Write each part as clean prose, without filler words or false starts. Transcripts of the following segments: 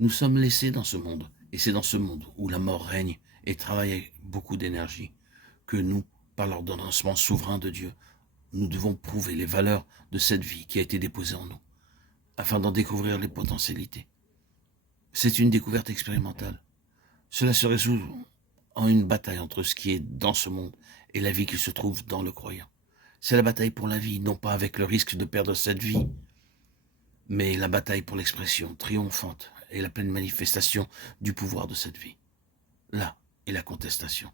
Nous sommes laissés dans ce monde, et c'est dans ce monde où la mort règne et travaille avec beaucoup d'énergie, que nous, par l'ordonnancement souverain de Dieu, nous devons prouver les valeurs de cette vie qui a été déposée en nous, afin d'en découvrir les potentialités. C'est une découverte expérimentale. Cela se résout en une bataille entre ce qui est dans ce monde et la vie qui se trouve dans le croyant. C'est la bataille pour la vie, non pas avec le risque de perdre cette vie, mais la bataille pour l'expression triomphante et la pleine manifestation du pouvoir de cette vie. Là est la contestation.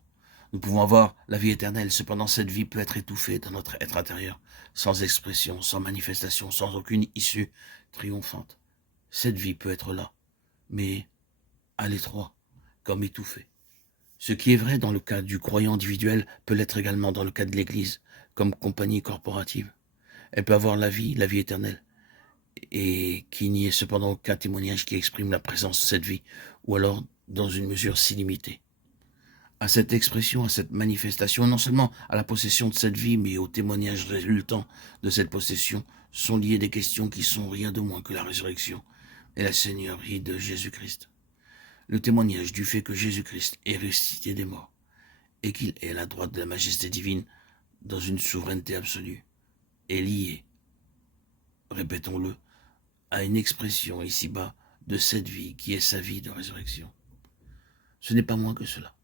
Nous pouvons avoir la vie éternelle, cependant cette vie peut être étouffée dans notre être intérieur, sans expression, sans manifestation, sans aucune issue triomphante. Cette vie peut être là, mais à l'étroit, comme étouffée. Ce qui est vrai dans le cas du croyant individuel peut l'être également dans le cas de l'Église, comme compagnie corporative. Elle peut avoir la vie éternelle, et qu'il n'y ait cependant aucun témoignage qui exprime la présence de cette vie, ou alors dans une mesure si limitée. À cette expression, à cette manifestation, non seulement à la possession de cette vie, mais au témoignage résultant de cette possession, sont liées des questions qui sont rien de moins que la résurrection et la seigneurie de Jésus-Christ. Le témoignage du fait que Jésus-Christ est ressuscité des morts et qu'il est à la droite de la majesté divine dans une souveraineté absolue est lié, répétons-le, à une expression ici-bas de cette vie qui est sa vie de résurrection. Ce n'est pas moins que cela.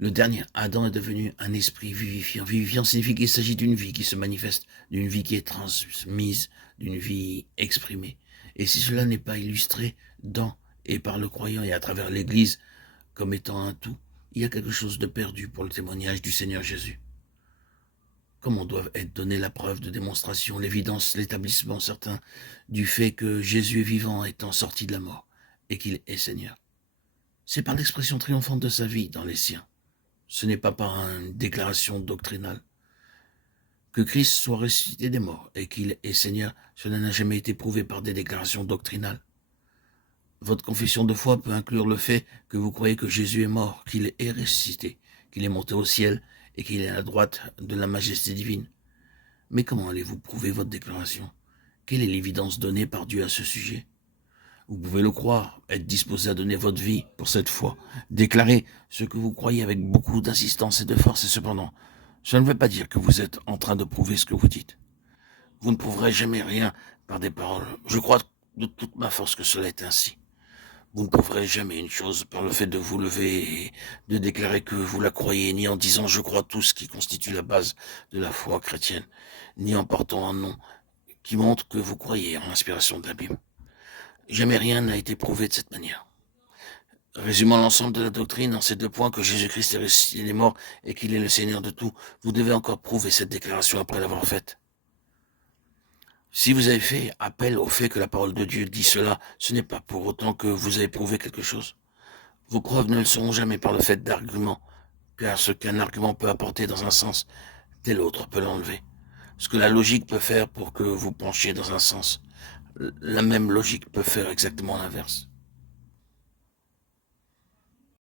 Le dernier Adam est devenu un esprit vivifiant. Vivifiant signifie qu'il s'agit d'une vie qui se manifeste, d'une vie qui est transmise, d'une vie exprimée. Et si cela n'est pas illustré dans et par le croyant et à travers l'Église comme étant un tout, il y a quelque chose de perdu pour le témoignage du Seigneur Jésus. Comment doivent être données la preuve de démonstration, l'évidence, l'établissement certain du fait que Jésus est vivant étant sorti de la mort et qu'il est Seigneur? C'est par l'expression triomphante de sa vie dans les siens. Ce n'est pas par une déclaration doctrinale. Que Christ soit ressuscité des morts et qu'il est Seigneur, cela n'a jamais été prouvé par des déclarations doctrinales. Votre confession de foi peut inclure le fait que vous croyez que Jésus est mort, qu'il est ressuscité, qu'il est monté au ciel et qu'il est à la droite de la majesté divine. Mais comment allez-vous prouver votre déclaration? Quelle est l'évidence donnée par Dieu à ce sujet? Vous pouvez le croire, être disposé à donner votre vie pour cette foi, déclarer ce que vous croyez avec beaucoup d'insistance et de force, et cependant, cela ne veut pas dire que vous êtes en train de prouver ce que vous dites. Vous ne prouverez jamais rien par des paroles. Je crois de toute ma force que cela est ainsi. Vous ne prouverez jamais une chose par le fait de vous lever et de déclarer que vous la croyez, ni en disant je crois tout ce qui constitue la base de la foi chrétienne, ni en portant un nom qui montre que vous croyez en l'inspiration de la Bible. Jamais rien n'a été prouvé de cette manière. Résumant l'ensemble de la doctrine en ces deux points, que Jésus-Christ est ressuscité des morts et qu'il est le Seigneur de tout, vous devez encore prouver cette déclaration après l'avoir faite. Si vous avez fait appel au fait que la parole de Dieu dit cela, ce n'est pas pour autant que vous avez prouvé quelque chose. Vos preuves ne le seront jamais par le fait d'arguments, car ce qu'un argument peut apporter dans un sens, tel autre peut l'enlever. Ce que la logique peut faire pour que vous penchiez dans un sens, la même logique peut faire exactement l'inverse.